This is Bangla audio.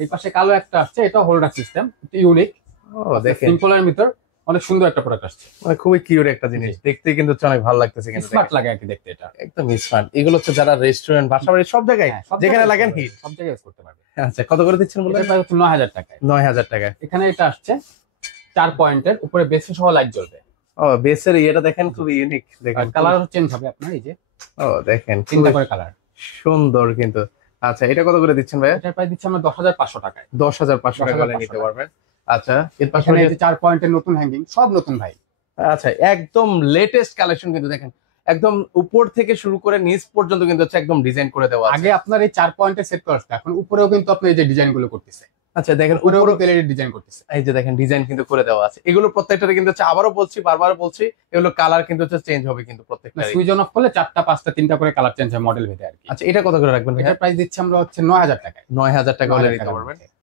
এই পাশে কালো একটা আসছে, এটা হোল্ডার সিস্টেম, ইউনিক। ও দেখেন, সিম্পলের ভিতর অনেক সুন্দর একটা প্রোডাক্ট আসছে। মানে খুবই কিউট একটা জিনিস, দেখতে কিন্তু হচ্ছে অনেক ভালো লাগতেছে, কিন্তু স্মার্ট লাগে আর কি দেখতে এটা। একদম স্মার্ট। এগুলো হচ্ছে যারা রেস্টুরেন্ট, বাসা বাড়ি সব জায়গায় হ্যাঁ, সব যেখানে জায়গায় লাগেন ইউজ করতে হিট। পারবে, সব জায়গায় ইউজ করতে পারবে। আচ্ছা, কত করে দিচ্ছেন বললেন? এটা প্রায় হচ্ছে 9000 টাকায়। 9000 টাকায়। এখানে এটা আসছে 4 পয়েন্টের উপরে বেসে সহ লাইট জ্বলবে। ও বেসের এটা দেখেন, খুবই ইউনিক আর দেখেন। কালার চেঞ্জ হবে আপনার, এই যে ও দেখেন, 3টা খুবই করে কালার। সুন্দর কিন্তু। আচ্ছা, এটা কত করে দিচ্ছেন ভাই? এটার প্রাইস দিচ্ছি আমরা 10500 টাকায়। 10,500 টাকা করে 10,500 নিতে টাকা। পারবেন। আচ্ছা, এর এখানে এই পাশাপাশি যে 4 পয়েন্টের নতুন হ্যাঙ্গিং, সব নতুন ভাই। আচ্ছা, একদম লেটেস্ট কালেকশন কিন্তু দেখেন, একদম উপর থেকে শুরু করে নিচ পর্যন্ত কিন্তু হচ্ছে একদম ডিজাইন করে দেওয়া আছে। আগে আপনার এই 4 পয়েন্টের সেট করা আসতো, এখন উপরেও কিন্তু আপনি এই যে ডিজাইন গুলো করতেছে, আচ্ছা দেখেন, উপরেও উপরে প্লেটের ডিজাইন করতেছে। এই যে দেখেন ডিজাইন কিন্তু করে দেওয়া আছে। এগুলো প্রত্যেকটারে কিন্তু হচ্ছে, আবারও বলছি, বারবার বলছি, এগুলো কালার কিন্তু হচ্ছে চেঞ্জ হবে কিন্তু প্রত্যেকটা। সুইচ অন অফ করলে 4টা 5টা 3টা করে কালার চেঞ্জ হয় মডেল ভেদে আর কি। আচ্ছা, এটা কত করে রাখবেন ভাই? এটার প্রাইস দিচ্ছি আমরা হচ্ছে 9000 টাকায়। 9000 টাকা হলে 9000 নিতে টাকার পারবেন। মধ্যে।